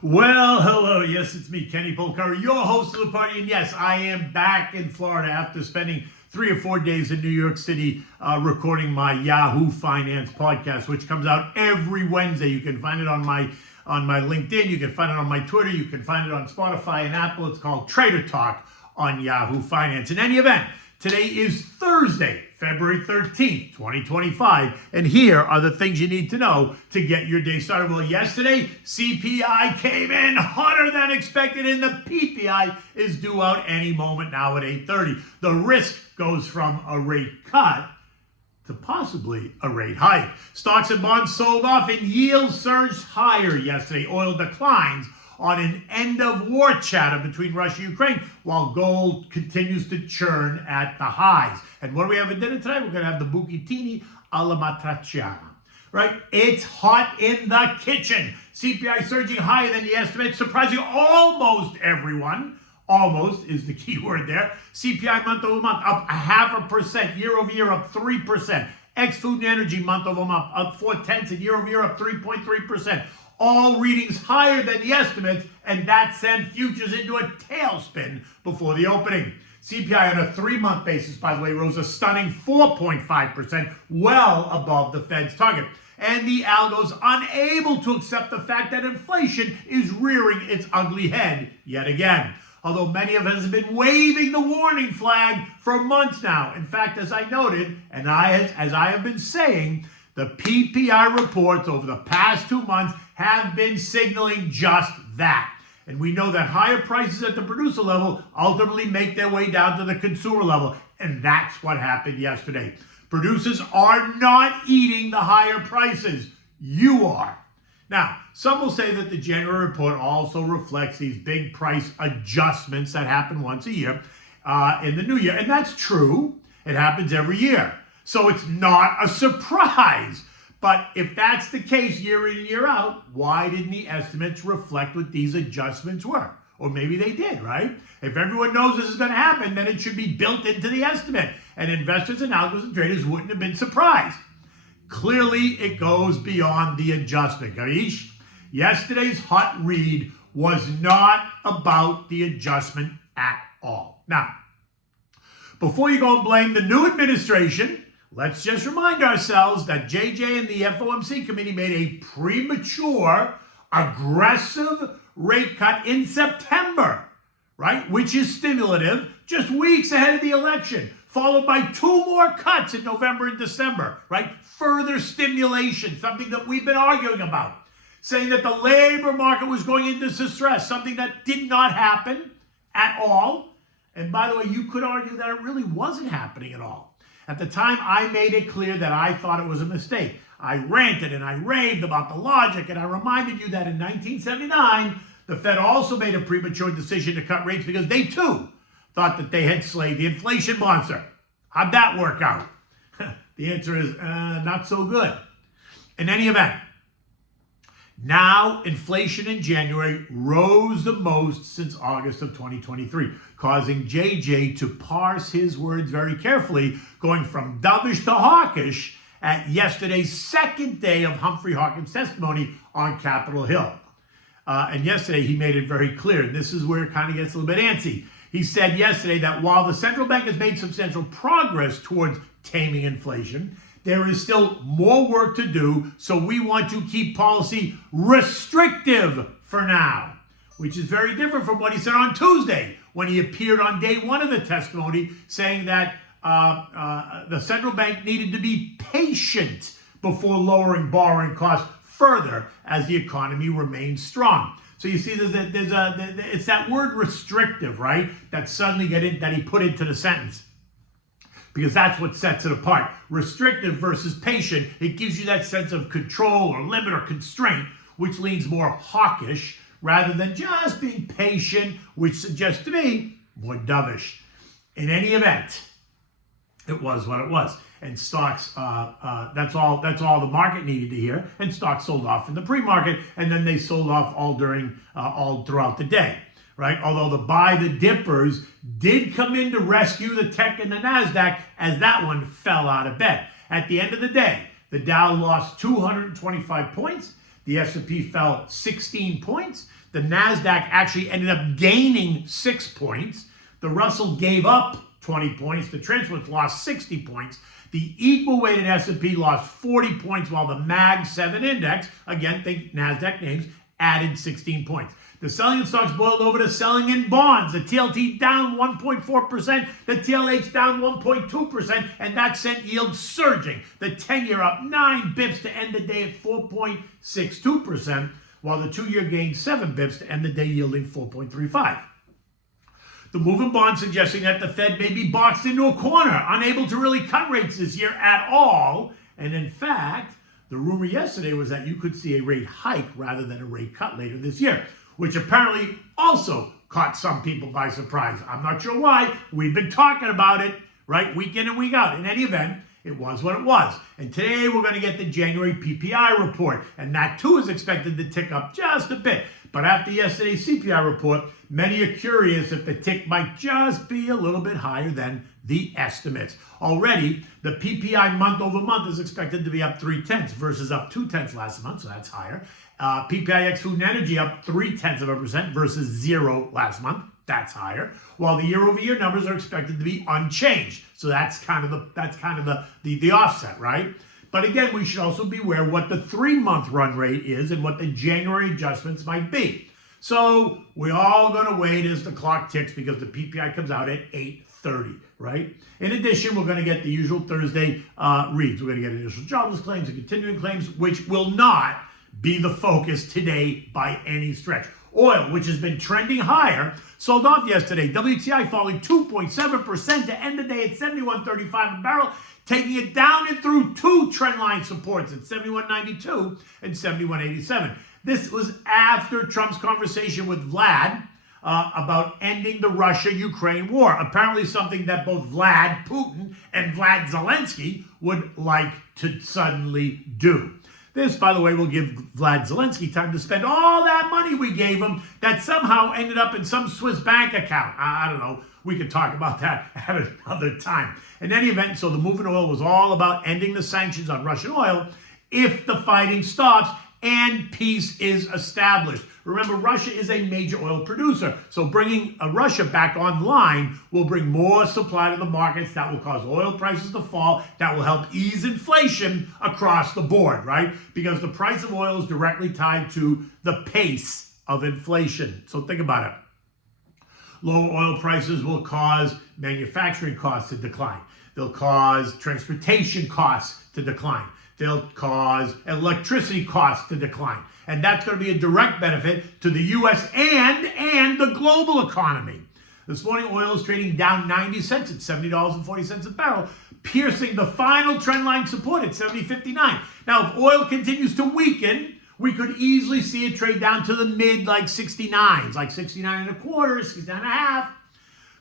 Well, hello. Yes, it's me, Kenny Polcari, your host of the party. And yes, I am back in Florida after spending 3 or 4 days in New York City recording my Yahoo Finance podcast, which comes out every Wednesday. You can find it on my LinkedIn. You can find it on my Twitter. You can find it on Spotify and Apple. It's called Trader Talk on Yahoo Finance. In any event, today is Thursday, February 13th, 2025, and here are the things you need to know to get your day started. Well, yesterday, CPI came in hotter than expected, and the PPI is due out any moment now at 8:30. The risk goes from a rate cut to possibly a rate hike. Stocks and bonds sold off, and yields surged higher yesterday. Oil declines on an end-of-war chatter between Russia and Ukraine, while gold continues to churn at the highs. And what do we have for dinner tonight? We're going to have the Bucatini alla Amatriciana, right? It's hot in the kitchen. CPI surging higher than the estimate, surprising almost everyone. Almost is the key word there. CPI month over month up 0.5%, year over year up 3%. Ex-food and energy month over month up 0.4%, and year over year up 3.3%. All readings higher than the estimates, and that sent futures into a tailspin before the opening. CPI on a 3-month basis, by the way, rose a stunning 4.5%, well above the Fed's target. And the algo's unable to accept the fact that inflation is rearing its ugly head yet again. Although many of us have been waving the warning flag for months now. In fact, as I noted, and as I have been saying, the PPI reports over the past 2 months have been signaling just that. And we know that higher prices at the producer level ultimately make their way down to the consumer level. And that's what happened yesterday. Producers are not eating the higher prices. You are. Now, some will say that the January report also reflects these big price adjustments that happen once a year in the new year. And that's true. It happens every year. So it's not a surprise. But if that's the case year in and year out, why didn't the estimates reflect what these adjustments were? Or maybe they did, right? If everyone knows this is going to happen, then it should be built into the estimate. And investors and algos and traders wouldn't have been surprised. Clearly, it goes beyond the adjustment. Garish, yesterday's hot read was not about the adjustment at all. Now, before you go and blame the new administration, let's just remind ourselves that JJ and the FOMC committee made a premature, aggressive rate cut in September, right? Which is stimulative, just weeks ahead of the election, followed by 2 more cuts in November and December, right? Further stimulation, something that we've been arguing about, saying that the labor market was going into distress, something that did not happen at all. And by the way, you could argue that it really wasn't happening at all. At the time, I made it clear that I thought it was a mistake. I ranted and I raved about the logic, and I reminded you that in 1979, the Fed also made a premature decision to cut rates because they too thought that they had slayed the inflation monster. How'd that work out? The answer is not so good. In any event, now inflation in January rose the most since August of 2023, causing JJ to parse his words very carefully, going from dovish to hawkish at yesterday's second day of Humphrey Hawkins' testimony on Capitol Hill. And yesterday he made it very clear, and this is where it kind of gets a little bit antsy. He said yesterday that while the central bank has made substantial progress towards taming inflation, there is still more work to do, so we want to keep policy restrictive for now, which is very different from what he said on Tuesday when he appeared on day 1 of the testimony saying that the central bank needed to be patient before lowering borrowing costs further as the economy remains strong. So you see, it's that word restrictive, right, that suddenly that he put into the sentence. Because that's what sets it apart. Restrictive versus patient, it gives you that sense of control or limit or constraint, which leans more hawkish, rather than just being patient, which suggests to me more dovish. In any event, it was what it was. And stocks, that's all the market needed to hear. And stocks sold off in the pre-market, and then they sold off all throughout the day. Right? Although the buy the dippers did come in to rescue the tech and the NASDAQ as that one fell out of bed. At the end of the day, the Dow lost 225 points. The S&P fell 16 points. The NASDAQ actually ended up gaining 6 points. The Russell gave up 20 points. The Transports lost 60 points. The equal-weighted S&P lost 40 points, while the MAG 7 index, again, think NASDAQ names, added 16 points. The selling in stocks boiled over to selling in bonds. The TLT down 1.4%, the TLH down 1.2%, and that sent yields surging. The 10-year up 9 bips to end the day at 4.62%, while the 2-year gained 7 bips to end the day yielding 4.35%. The move in bonds suggesting that the Fed may be boxed into a corner, unable to really cut rates this year at all. And in fact, the rumor yesterday was that you could see a rate hike rather than a rate cut later this year, which apparently also caught some people by surprise. I'm not sure why. We've been talking about it, right, week in and week out. In any event, it was what it was. And today we're going to get the January PPI report, and that too is expected to tick up just a bit. But after yesterday's CPI report, many are curious if the tick might just be a little bit higher than the estimates. Already, the PPI month over month is expected to be up 0.3 versus up 0.2 last month, so that's higher. PPI ex food and energy up 0.3% versus 0 last month. That's higher. While the year-over-year numbers are expected to be unchanged, so that's kind of the offset, right? But again, we should also be aware what the 3-month run rate is and what the January adjustments might be. So we're all going to wait as the clock ticks because the PPI comes out at 8:30, right? In addition, we're going to get the usual Thursday reads. We're going to get initial jobless claims and continuing claims, which will not be the focus today by any stretch. Oil, which has been trending higher, sold off yesterday. WTI falling 2.7% to end the day at $71.35 a barrel, taking it down and through 2 trendline supports at $71.92 and $71.87. This was after Trump's conversation with Vlad about ending the Russia-Ukraine war. Apparently something that both Vlad Putin and Vlad Zelensky would like to suddenly do. This, by the way, will give Vlad Zelensky time to spend all that money we gave him that somehow ended up in some Swiss bank account. I don't know. We could talk about that at another time. In any event, so the move in oil was all about ending the sanctions on Russian oil if the fighting stops and peace is established. Remember, Russia is a major oil producer, so bringing Russia back online will bring more supply to the markets. That will cause oil prices to fall. That will help ease inflation across the board, right? Because the price of oil is directly tied to the pace of inflation. So think about it. Lower oil prices will cause manufacturing costs to decline. They'll cause transportation costs to decline. They'll cause electricity costs to decline. And that's going to be a direct benefit to the U.S. and the global economy. This morning, oil is trading down 90 cents at $70.40 a barrel, piercing the final trendline support at $70.59. Now, if oil continues to weaken, we could easily see it trade down to the mid 69s, like 69 and a quarter, 69 and a half.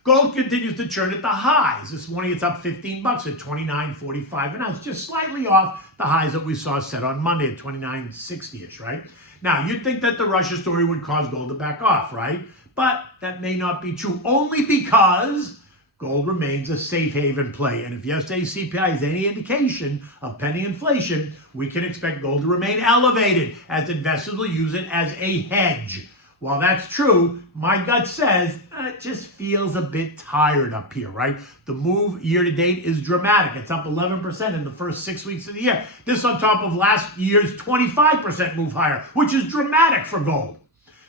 Gold continues to churn at the highs. This morning it's up $15 at $29.45 an ounce, just slightly off the highs that we saw set on Monday at $29.60-ish, right? Now, you'd think that the Russia story would cause gold to back off, right? But that may not be true, only because gold remains a safe haven play. And if yesterday's CPI is any indication of pending inflation, we can expect gold to remain elevated as investors will use it as a hedge. While that's true, my gut says it just feels a bit tired up here, right? The move year to date is dramatic. It's up 11% in the first 6 weeks of the year. This on top of last year's 25% move higher, which is dramatic for gold.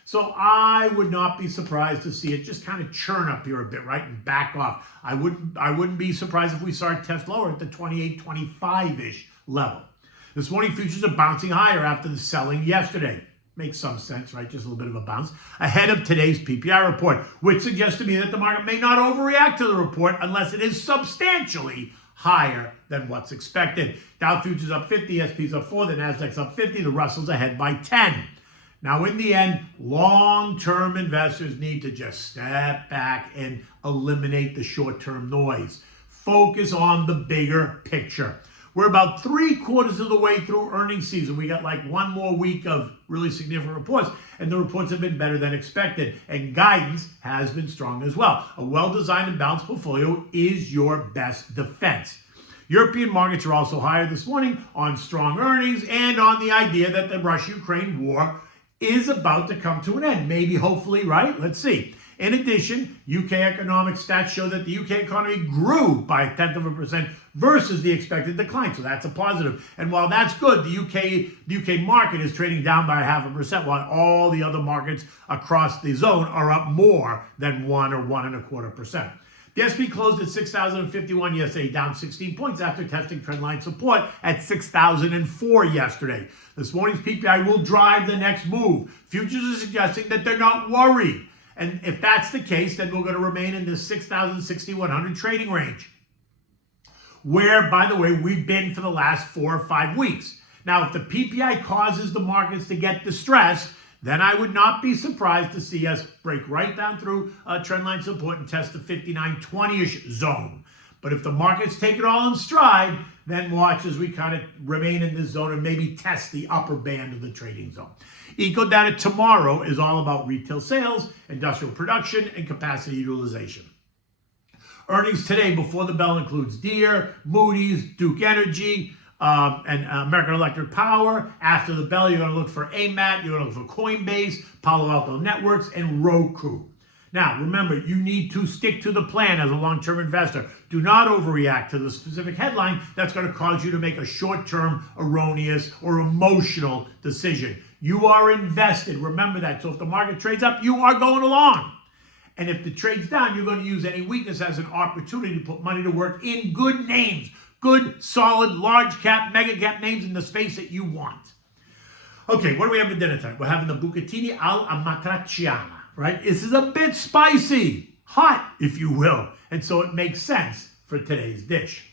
So I would not be surprised to see it just kind of churn up here a bit, right, and back off. I wouldn't be surprised if we saw it test lower at the 28-25-ish level. This morning futures are bouncing higher after the selling yesterday. Makes some sense, right? Just a little bit of a bounce ahead of today's PPI report, which suggests to me that the market may not overreact to the report unless it is substantially higher than what's expected. Dow futures up 50, SP's up 4, the Nasdaq's up 50, the Russell's ahead by 10. Now, in the end, long-term investors need to just step back and eliminate the short-term noise. Focus on the bigger picture. We're about 3/4 of the way through earnings season. We got like one more week of really significant reports, and the reports have been better than expected, and guidance has been strong as well. A well-designed and balanced portfolio is your best defense. European markets are also higher this morning on strong earnings and on the idea that the Russia-Ukraine war is about to come to an end. Maybe, hopefully, right? Let's see. In addition, UK economic stats show that the UK economy grew by 0.1% versus the expected decline. So that's a positive. And while that's good, the UK market is trading down by 0.5%, while all the other markets across the zone are up more than 1 or 1.25%. The SP closed at 6,051 yesterday, down 16 points after testing trendline support at 6,004 yesterday. This morning's PPI will drive the next move. Futures are suggesting that they're not worried. And if that's the case, then we're going to remain in this 6,000, 6,100 trading range, where, by the way, we've been for the last 4 or 5 weeks. Now, if the PPI causes the markets to get distressed, then I would not be surprised to see us break right down through trendline support and test the 59.20-ish zone. But if the markets take it all in stride, then watch as we kind of remain in this zone and maybe test the upper band of the trading zone. Eco data tomorrow is all about retail sales, industrial production, and capacity utilization. Earnings today before the bell includes Deere, Moody's, Duke Energy, and American Electric Power. After the bell, you're going to look for AMAT, you're going to look for Coinbase, Palo Alto Networks, and Roku. Now, remember, you need to stick to the plan as a long-term investor. Do not overreact to the specific headline that's going to cause you to make a short-term, erroneous, or emotional decision. You are invested. Remember that. So if the market trades up, you are going along. And if the trade's down, you're going to use any weakness as an opportunity to put money to work in good names. Good, solid, large cap, mega cap names in the space that you want. Okay, what do we have for dinner tonight? We're having the Bucatini al Amatriciana. Right? This is a bit spicy, hot, if you will. And so it makes sense for today's dish,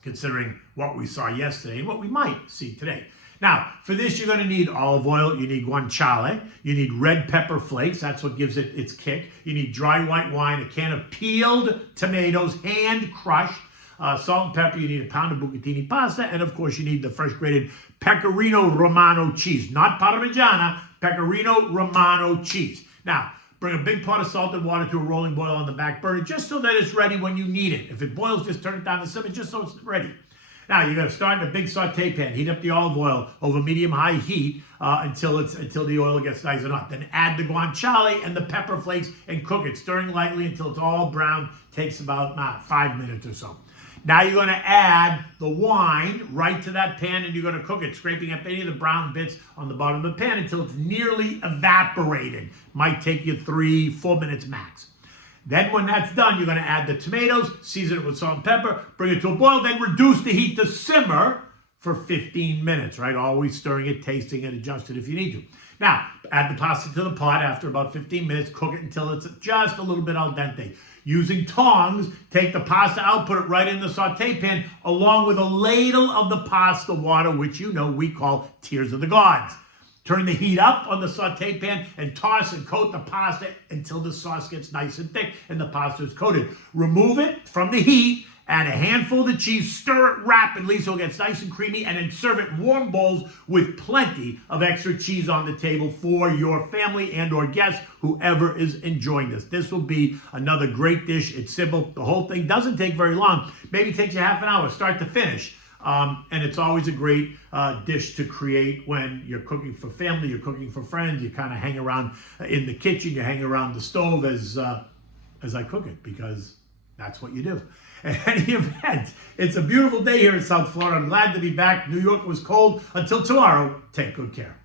considering what we saw yesterday and what we might see today. Now, for this, you're going to need olive oil. You need guanciale. You need red pepper flakes. That's what gives it its kick. You need dry white wine, a can of peeled tomatoes, hand crushed, salt and pepper. You need a pound of Bucatini pasta. And, of course, you need the fresh grated Pecorino Romano cheese. Not Parmigiana, Pecorino Romano cheese. Now, bring a big pot of salted water to a rolling boil on the back burner just so that it's ready when you need it. If it boils, just turn it down to simmer just so it's ready. Now, you're going to start in a big saute pan. Heat up the olive oil over medium-high heat until the oil gets nice and hot. Then add the guanciale and the pepper flakes and cook it, stirring lightly until it's all brown. Takes about 5 minutes or so. Now you're going to add the wine right to that pan and you're going to cook it, scraping up any of the brown bits on the bottom of the pan until it's nearly evaporated. Might take you 3-4 minutes max. Then when that's done, you're going to add the tomatoes, season it with salt and pepper, bring it to a boil, then reduce the heat to simmer for 15 minutes, right? Always stirring it, tasting it, adjust it if you need to. Now, add the pasta to the pot after about 15 minutes, cook it until it's just a little bit al dente. Using tongs, take the pasta out, put it right in the saute pan, along with a ladle of the pasta water, which you know we call Tears of the Gods. Turn the heat up on the saute pan and toss and coat the pasta until the sauce gets nice and thick and the pasta is coated. Remove it from the heat, add a handful of the cheese, stir it rapidly so it gets nice and creamy, and then serve it in warm bowls with plenty of extra cheese on the table for your family and or guests, whoever is enjoying this. This will be another great dish. It's simple. The whole thing doesn't take very long. Maybe takes you half an hour, start to finish. And it's always a great dish to create when you're cooking for family, you're cooking for friends, you kind of hang around in the kitchen, you hang around the stove as I cook it, because that's what you do. At any event, it's a beautiful day here in South Florida. I'm glad to be back. New York was cold. Until tomorrow, take good care.